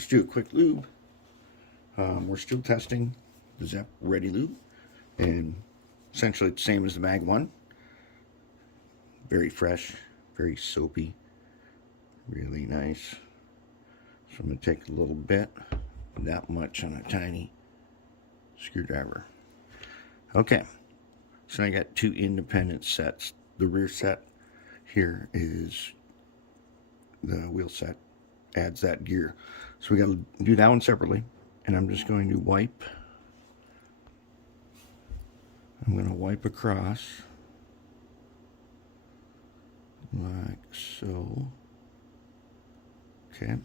let's do a quick lube. We're still testing the Zep Ready Lube, and essentially it's the same as the Mag 1. Very fresh, very soapy, really nice. So I'm going to take a little bit, that much on a tiny screwdriver. Okay, so I got two independent sets. The rear set here is the wheel set, adds that gear. So we got to do that one separately, and I'm just going to wipe. I'm going to wipe across like so. Okay, and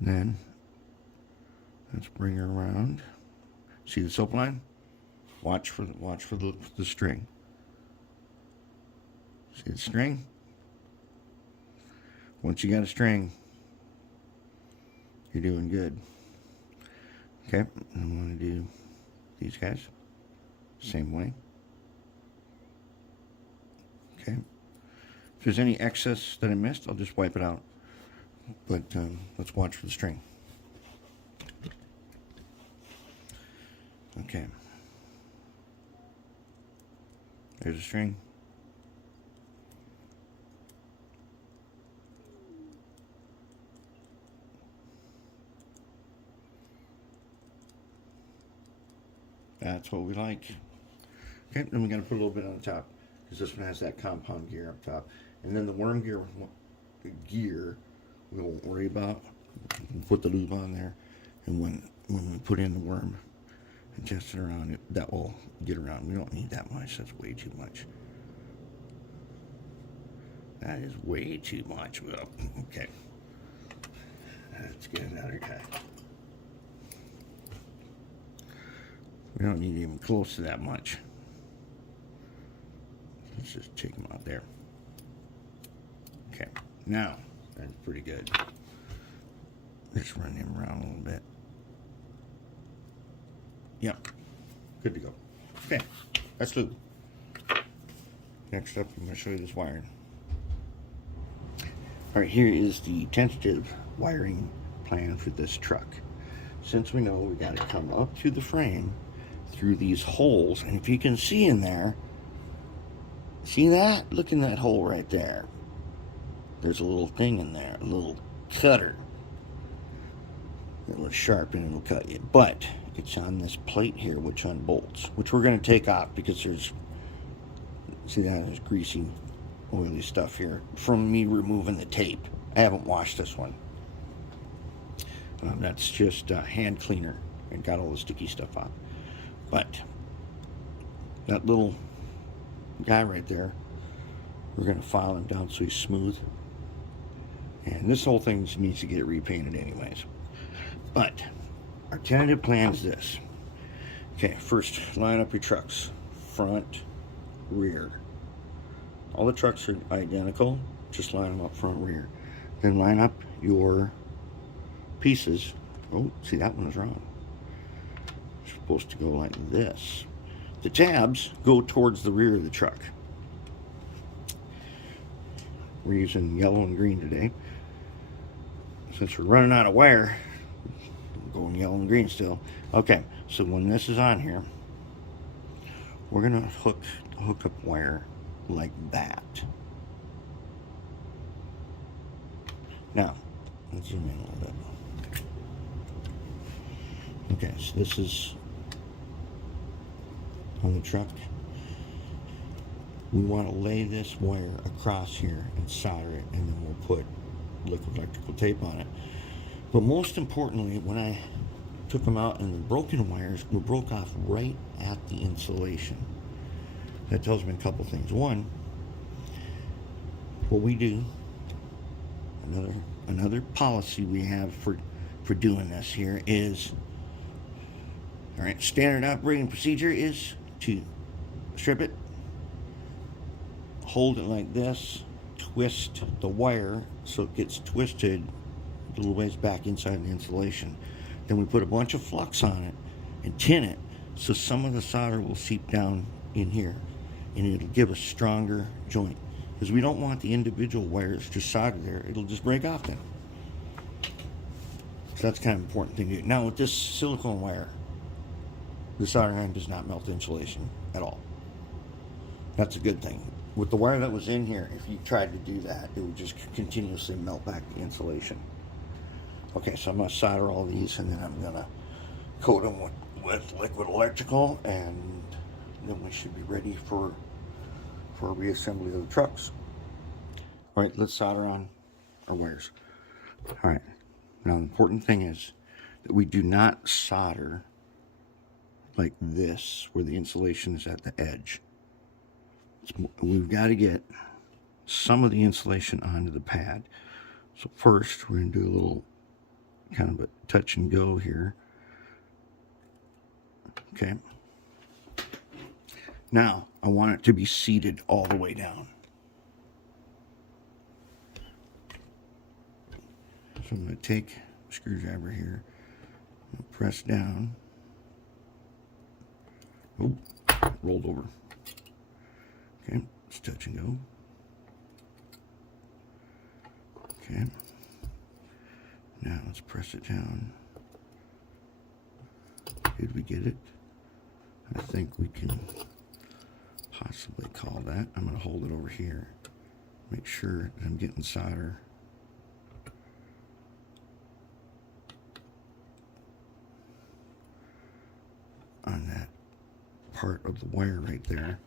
then let's bring her around. See the soap line? Watch for the string. See the string? Once you got a string, you're doing good. Okay, I'm going to do these guys same way. Okay, if there's any excess that I missed, I'll just wipe it out. But let's watch for the string. Okay, there's a string. That's what we like. Okay, then we got to put a little bit on the top, because this one has that compound gear up top. And then the worm gear we won't worry about. We'll put the lube on there, and when we put in the worm and test it around, that will get around. We don't need that much. That's way too much. That is way too much. Well, okay. Let's get another guy. We don't need even close to that much. Let's just take them out there. Okay, now that's pretty good. Let's run him around a little bit. Yep, good to go. Okay, that's lube. Next up, I'm going to show you this wiring. All right, here is the tentative wiring plan for this truck. Since we know we got to come up to the frame through these holes, and if you can see in there, see that? Look in that hole right there. There's a little thing in there, a little cutter. It'll sharpen and it'll cut you. But it's on this plate here, which unbolts, which we're going to take off because there's, see that? There's greasy, oily stuff here from me removing the tape. I haven't washed this one. That's just hand cleaner and got all the sticky stuff off. But that little guy right there, we're going to file him down so he's smooth. And this whole thing needs to get repainted anyways. But our tentative plan is this. Okay, first line up your trucks. Front, rear. All the trucks are identical. Just line them up front, rear. Then line up your pieces. Oh, see, that one is wrong. It's supposed to go like this. The tabs go towards the rear of the truck. We're using yellow and green today. Since we're running out of wire, I'm going yellow and green still. Okay, so when this is on here, we're going to hook up wire like that. Now, let's zoom in a little bit. Okay, so this is on the truck. We want to lay this wire across here and solder it, and then we'll put liquid electrical tape on it. But most importantly, when I took them out and the broken wires were broke off right at the insulation. That tells me a couple things. One, what we do, another policy we have for doing this here is, all right, standard operating procedure is to strip it, hold it like this, twist the wire so it gets twisted a little ways back inside the insulation. Then we put a bunch of flux on it and tin it so some of the solder will seep down in here and it'll give a stronger joint, because we don't want the individual wires just soldered there. It'll just break off then. So that's kind of an important thing to do. Now with this silicone wire, the soldering iron does not melt the insulation at all. That's a good thing. With the wire that was in here, if you tried to do that, it would just continuously melt back the insulation. Okay, so I'm going to solder all these, and then I'm going to coat them with liquid electrical, and then we should be ready for reassembly of the trucks. All right, let's solder on our wires. All right, now the important thing is that we do not solder like this, where the insulation is at the edge. We've got to get some of the insulation onto the pad. So first, we're going to do a little kind of a touch and go here. Okay. Now, I want it to be seated all the way down. So I'm going to take a screwdriver here, and press down. Oh, rolled over. Okay, let's touch and go. Okay. Now let's press it down. Did we get it? I think we can possibly call that. I'm going to hold it over here. Make sure that I'm getting solder. On that part of the wire right there.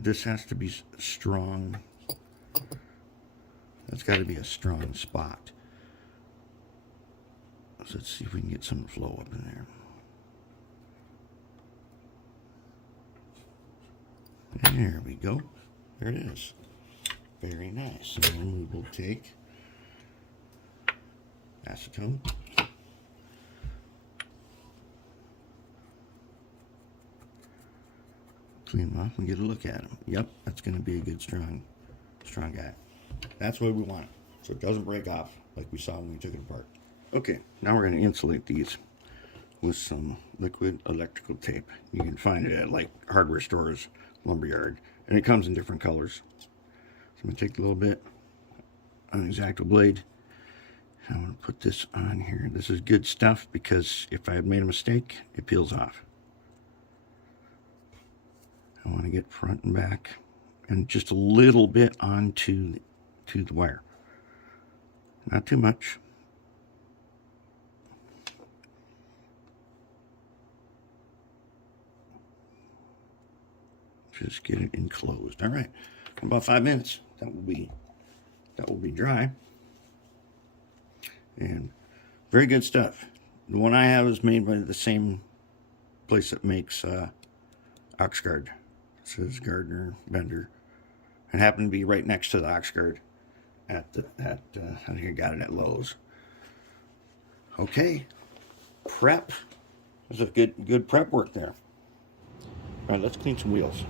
This has to be strong. That's got to be a strong spot. So let's see if we can get some flow up in there. There we go. There it is. Very nice. And then we will take acetone. Clean them off and get a look at them. Yep, that's going to be a good strong guy. That's what we want, so it doesn't break off like we saw when we took it apart. Okay, now we're going to insulate these with some liquid electrical tape. You can find it at like hardware stores, lumberyard, and it comes in different colors. So I'm going to take a little bit on an X-Acto blade. I'm going to put this on here. This is good stuff because if I had made a mistake, it peels off. I want to get front and back and just a little bit onto the wire. Not too much. Just get it enclosed. All right. In about 5 minutes, that will be dry. And very good stuff. The one I have is made by the same place that makes Oxguard. It says Gardner Bender. It happened to be right next to the Oxguard I think I got it at Lowe's. Okay, prep. There's a good prep work there. All right, let's clean some wheels.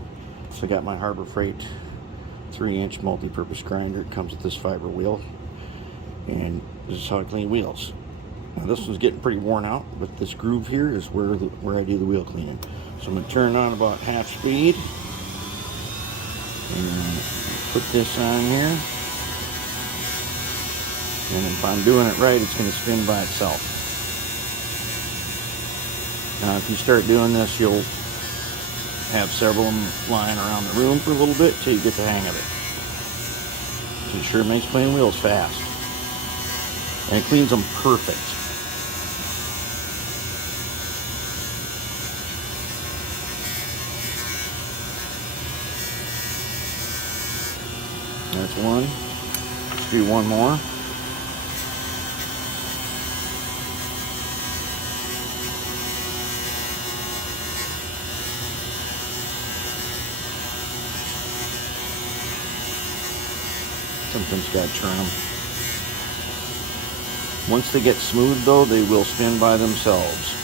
So I got my Harbor Freight 3-inch multi-purpose grinder. It comes with this fiber wheel, and this is how I clean wheels. Now this one's getting pretty worn out, but this groove here is where I do the wheel cleaning. So I'm going to turn on about half speed and put this on here. And if I'm doing it right, it's going to spin by itself. Now if you start doing this, you'll have several of them flying around the room for a little bit till you get the hang of it. So it sure makes cleaning wheels fast. And it cleans them perfect. That's one. Let's do one more. Sometimes you gotta turn them. Once they get smooth though, they will spin by themselves.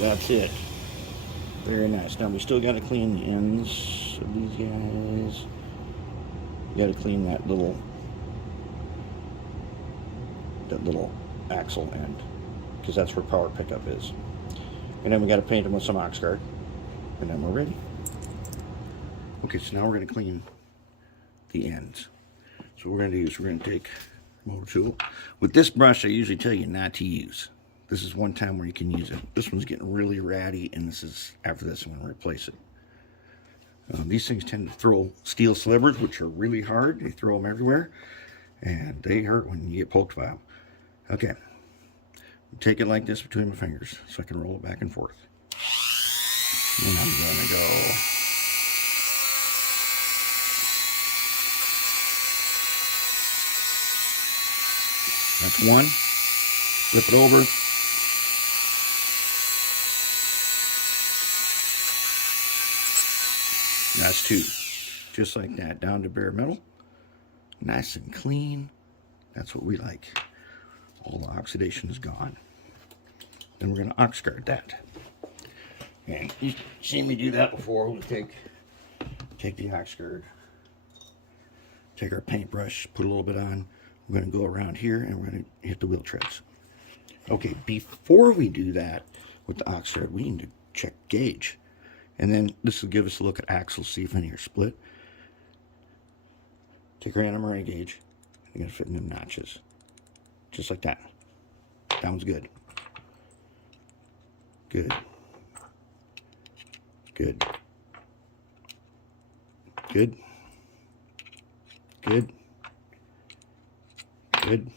That's it. Very nice. Now we still got to clean the ends of these guys. You got to clean that little axle end. because that's where power pickup is. And then we got to paint them with some Oxguard, and then we're ready. Okay, so now we're going to clean the ends. So what we're going to do is we're going to take a motor tool. With this brush, I usually tell you not to use. This is one time where you can use it. This one's getting really ratty, and this is, after this, I'm going to replace it. These things tend to throw steel slivers, which are really hard. They throw them everywhere, and they hurt when you get poked by them. Okay, take it like this between my fingers so I can roll it back and forth. And I'm going to go. That's one. Flip it over. That's two. Just like that, down to bare metal. Nice and clean. That's what we like. All the oxidation is gone. Then we're going to Oxguard that. And you've seen me do that before. We'll take the Oxguard, take our paintbrush, put a little bit on. We're going to go around here and we're going to hit the wheel treads. Okay, before we do that with the Oxguard, we need to check gauge. And then this will give us a look at axles, see if any are split. Take our NMRA gauge. You're going to fit in them notches. Just like that. That one's good. Good. Good. Good. Good. Good.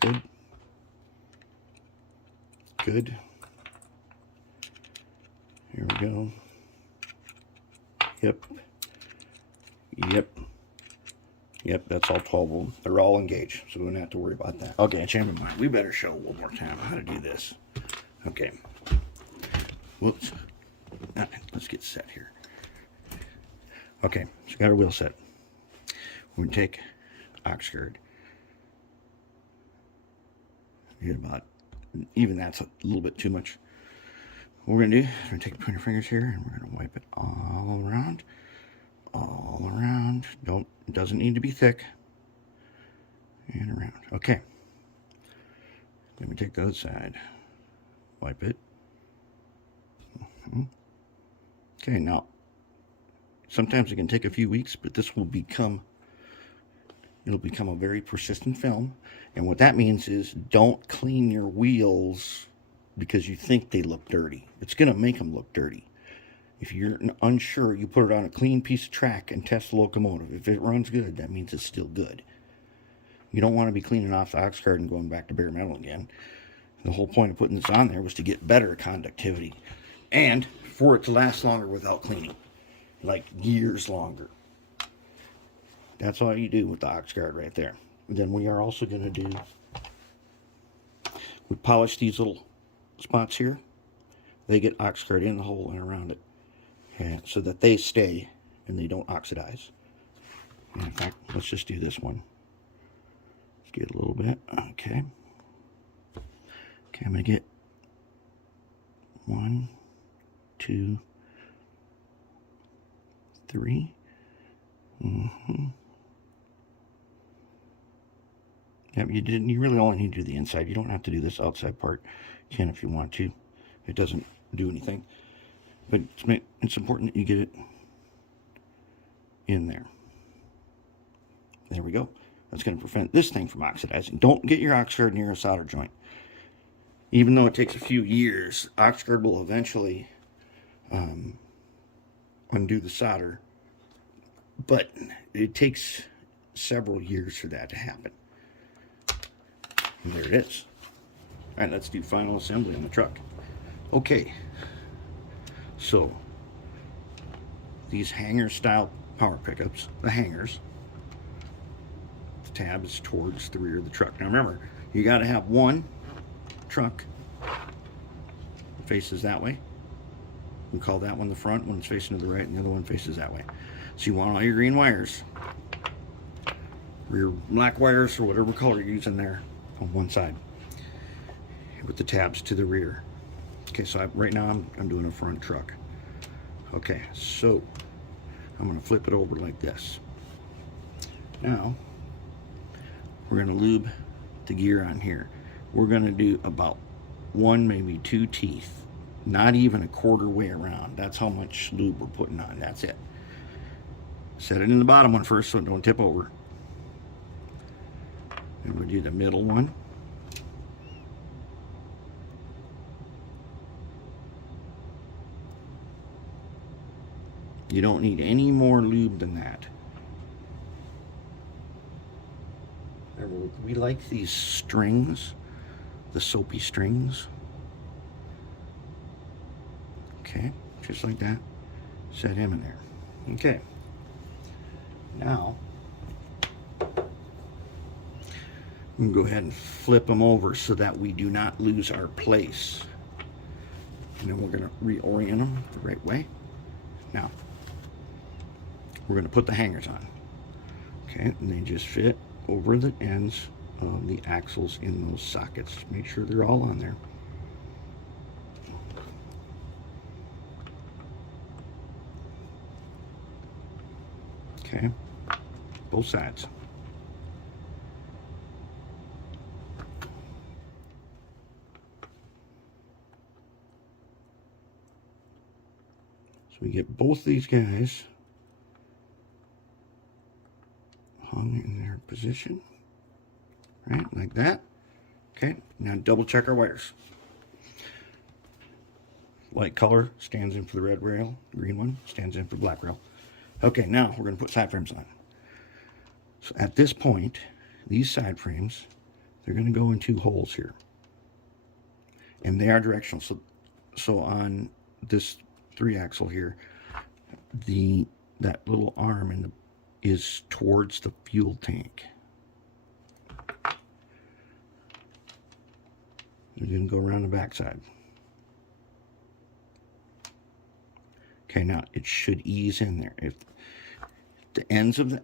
Good. Good. Here we go. Yep. Yep. Yep, that's all 12 of them. They're all engaged, so we don't have to worry about that. Okay, I changed my mind. We better show one more time how to do this. Okay. Whoops. Let's get set here. Okay, so we got our wheel set. We're going to take Oxguard. Get about, even that's a little bit too much. What we're going to do is we're going to take between our fingers here and we're going to wipe it all around. All around. It doesn't need to be thick. And around. Okay. Let me take the other side. Wipe it. Okay, now, sometimes it can take a few weeks, but this will become, it'll become a very persistent film. And what that means is don't clean your wheels because you think they look dirty. It's going to make them look dirty. If you're unsure, you put it on a clean piece of track and test the locomotive. If it runs good, that means it's still good. You don't want to be cleaning off the Oxguard and going back to bare metal again. The whole point of putting this on there was to get better conductivity and for it to last longer without cleaning, like years longer. That's all you do with the Oxguard right there. And then we are also going to do, we polish these little spots here. They get Oxguard in the hole and around it, and so that they stay and they don't oxidize. And in fact, let's just do this one. Let's get a little bit. Okay. Okay, I'm going to get 1, 2, 3. Yep, you really only need to do the inside. You don't have to do this outside part. You can if you want to. It doesn't do anything. But it's important that you get it in there. There we go. That's going to prevent this thing from oxidizing. Don't get your Oxguard near a solder joint. Even though it takes a few years, Oxguard will eventually undo the solder. But it takes several years for that to happen. And there it is. All right, let's do final assembly on the truck. Okay, so these hanger style power pickups, the hangers, the tab is towards the rear of the truck. Now remember, you got to have one truck that faces that way. We call that one the front, one is facing to the right, and the other one faces that way. So you want all your green wires, or your black wires, or whatever color you're using there on one side, with the tabs to the rear. Okay, so right now I'm doing a front truck. Okay, so I'm going to flip it over like this. Now we're going to lube the gear on here, we're going to do about 1, maybe 2 teeth. Not even a quarter way around. That's how much lube we're putting on. That's it. Set it in the bottom one first so it don't tip over. And we'll do the middle one. You don't need any more lube than that. Remember, we like these strings, the soapy strings. Okay, just like that. Set him in there. Okay. Now, we can go ahead and flip them over so that we do not lose our place. And then we're going to reorient them the right way. Now, we're going to put the hangers on. Okay, and they just fit over the ends of the axles in those sockets. Make sure they're all on there. Okay, both sides. So we get both these guys hung in their position, right, like that. Okay, now double check our wires. Light color stands in for the red rail, green one stands in for black rail. Okay, now we're going to put side frames on. So at this point, these side frames, they're going to go in 2 holes here. And they are directional. So on this 3-axle here, that little arm is towards the fuel tank. You're going to go around the backside. Okay, now it should ease in there. If the ends of the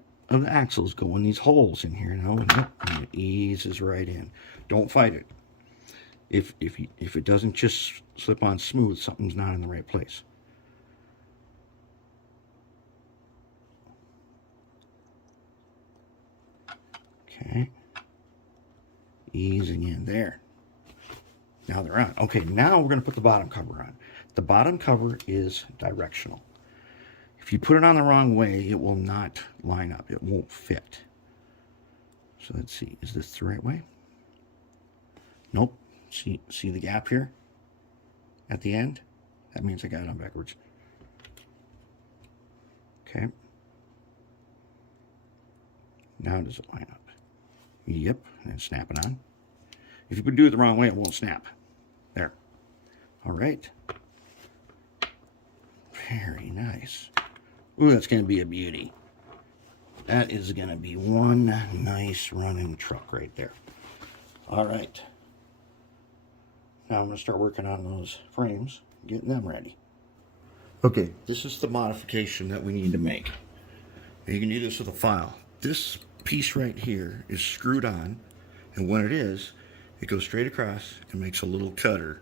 axles go in these holes in here, now and it eases right in. Don't fight it. If it doesn't just slip on smooth, something's not in the right place. Okay, easing in there. Now they're on. Okay, now we're going to put the bottom cover on. The bottom cover is directional. If you put it on the wrong way, it will not line up. It won't fit. So let's see. Is this the right way? Nope. See the gap here at the end? That means I got it on backwards. Okay. Now does it line up? Yep. And snap it on. If you do it the wrong way, it won't snap. There. All right. Very nice. Ooh, that's going to be a beauty. That is going to be one nice running truck right there. All right. Now I'm going to start working on those frames, getting them ready. Okay, this is the modification that we need to make. You can do this with a file. This piece right here is screwed on, and when it is, it goes straight across and makes a little cutter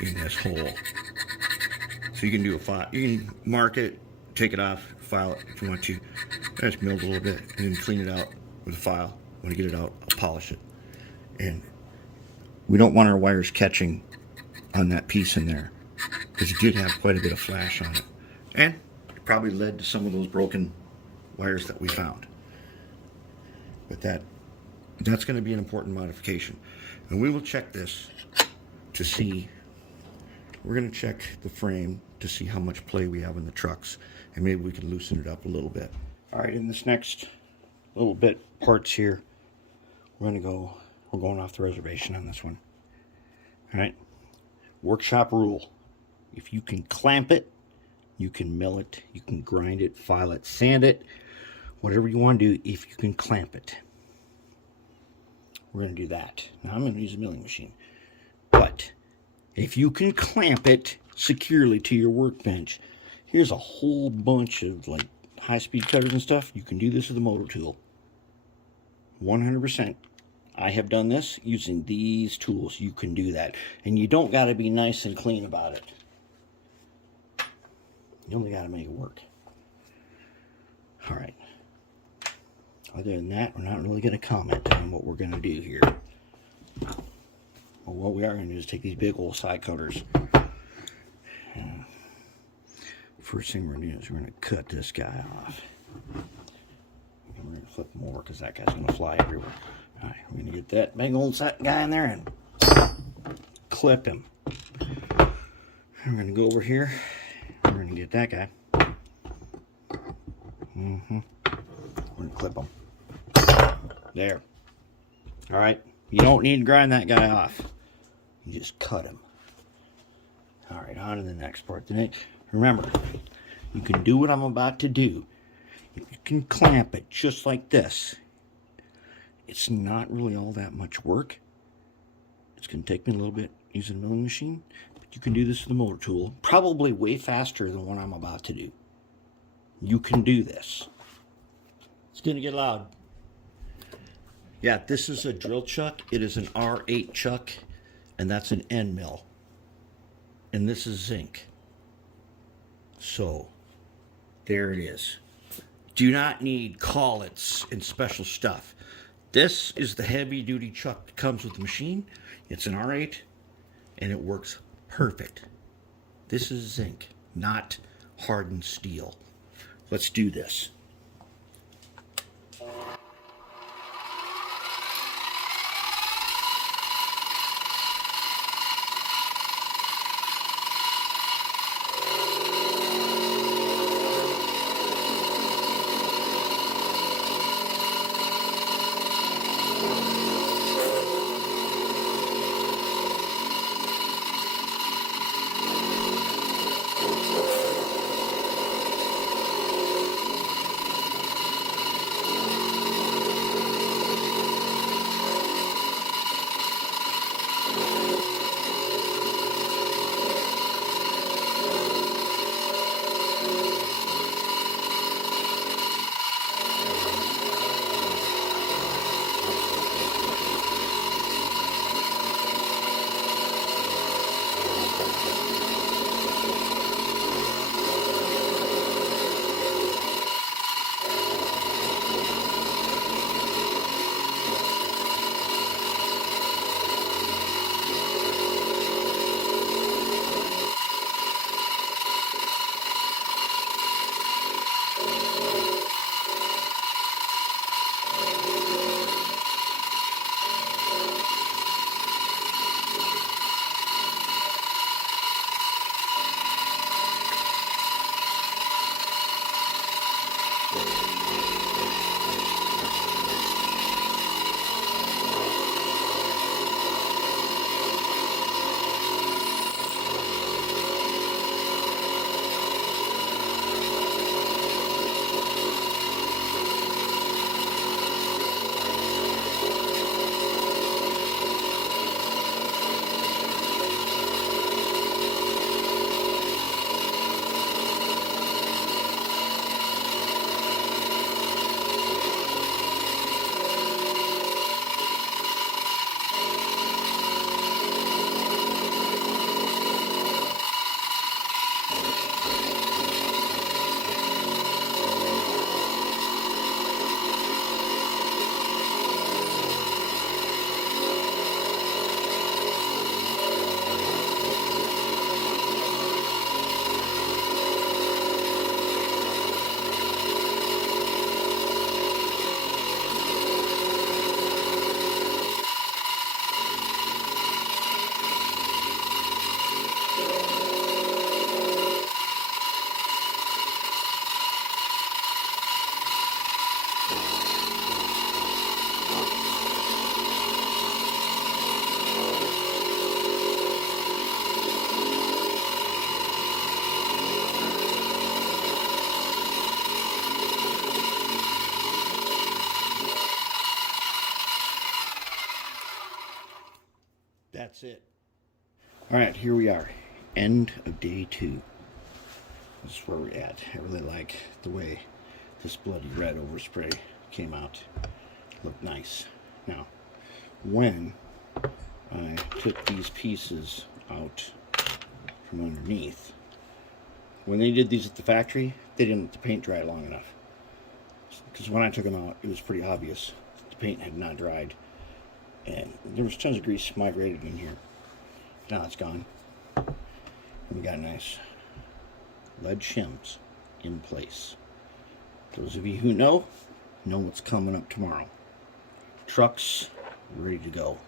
in this hole. So you can do a file. You can mark it, take it off, file it if you want to. Just mill it a little bit and then clean it out with a file. When I get it out, I'll polish it. And we don't want our wires catching on that piece in there because it did have quite a bit of flash on it. And it probably led to some of those broken wires that we found. But that's going to be an important modification. And we will check this to see. We're going to check the frame to see how much play we have in the trucks, and maybe we can loosen it up a little bit. All right, in this next little bit parts here, we're going off the reservation on this one. All right, workshop rule: if you can clamp it, you can mill it, you can grind it, file it, sand it, whatever you want to do. If you can clamp it, we're going to do that. Now I'm going to use a milling machine, but if you can clamp it securely to your workbench, here's a whole bunch of like high-speed cutters and stuff. You can do this with a motor tool. 100%. I have done this using these tools. You can do that. And you don't got to be nice and clean about it. You only got to make it work. All right. Other than that, we're not really going to comment on what we're going to do here. what we are going to do is take these big old side cutters. First thing we're going to do is we're going to cut this guy off. And we're going to flip him over because that guy's going to fly everywhere. Alright, we're going to get that big old guy in there and clip him. We're going to go over here. We're going to get that guy. We're going to clip him. There. Alright, you don't need to grind that guy off. You just cut him. Alright, on to the next part. Remember, you can do what I'm about to do. You can clamp it just like this. It's not really all that much work. It's going to take me a little bit using a milling machine. But you can do this with a motor tool. Probably way faster than what I'm about to do. You can do this. It's going to get loud. Yeah, this is a drill chuck. It is an R8 chuck. And that's an end mill. And this is zinc. So, there it is. Do not need collets and special stuff. This is the heavy duty chuck that comes with the machine. It's an R8 and it works perfect. This is zinc, not hardened steel. Let's do this. That's it. All right, here we are. End of day 2. This is where we're at. I really like the way this bloody red overspray came out. Looked nice. Now, when I took these pieces out from underneath, when they did these at the factory, they didn't let the paint dry long enough. Because when I took them out, it was pretty obvious the paint had not dried. And there was tons of grease migrated in here. Now it's gone. We got nice lead shims in place. Those of you who know what's coming up tomorrow. Truck's ready to go.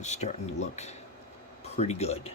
It's starting to look pretty good.